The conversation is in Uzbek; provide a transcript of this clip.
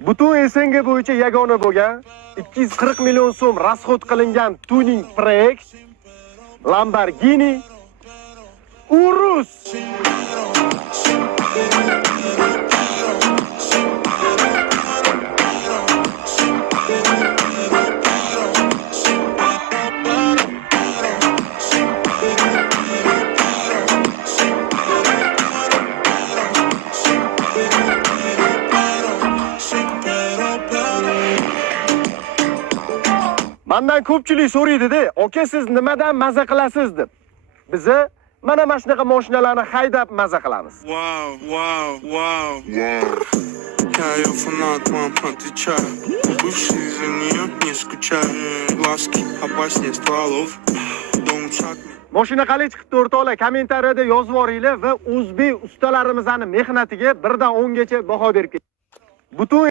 Butun SNG bo'yicha yagona bo'lgan 240 million so'm rasxod qilingan tuning proyekt Lamborghini Urus. Mendan ko'pchilik so'raydi-da, "Aka, siz nimadan maza qilasiz?" deb. Biz mana shunaqa mashinalarni haydab maza qilamiz. Я фанат, мам, отвечаю. Бывший за нее не скучаю. Ласки, опаснее стволов. Don't chuck me. Mashina qalay chiqibdi o'rtoqlar, kommentariyada yozib boringlar va o'zbek ustalarimizning mehnatiga 1 dan 10 gacha baho berib keting. Butun